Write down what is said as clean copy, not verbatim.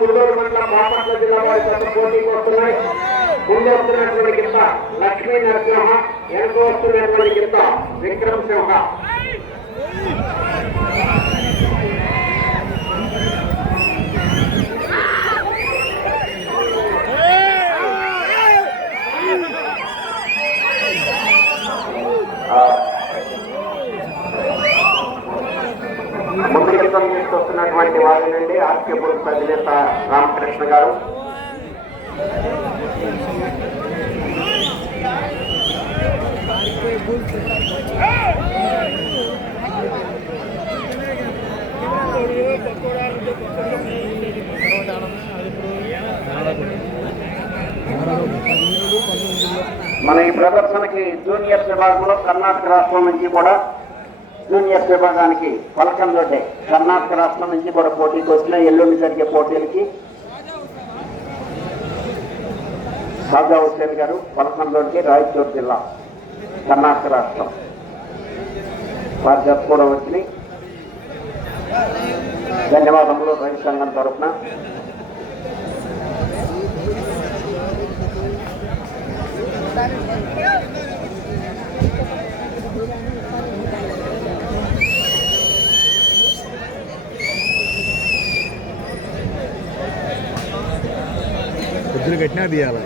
గుంటూరు మండలం బాపట్ల జిల్లా వారి పోటీకి వస్తున్నాయి. ముందు వస్తున్నటువంటి కింద లక్ష్మీ నరసింహ, వెనుక వస్తున్నటువంటి కింద విక్రమ్ సింహ. ముందుకితం తీసుకొస్తున్నటువంటి వారి నుండి ఆర్కేపూర్ అధినేత రామకృష్ణ గారు, మన ఈ ప్రదర్శనకి జూనియర్స్ విభాగంలో కర్ణాటక రాష్ట్రం నుంచి కూడా జూనియర్స్ విభాగానికి పలకందొడ్డే కర్ణాటక రాష్ట్రం నుంచి కూడా పోటీకి వచ్చిన ఎల్లుండి జరిగే పోటీలకి సాజా హుస్సేన్ గారు పలకందొడ్డి రాయచూరు జిల్లా కర్ణాటక రాష్ట్రం వారి జత కూడా వచ్చినాయి. ధన్యవాదములు రైతు సంఘం తరఫున. కుదురు కట్టినా తీయాలి.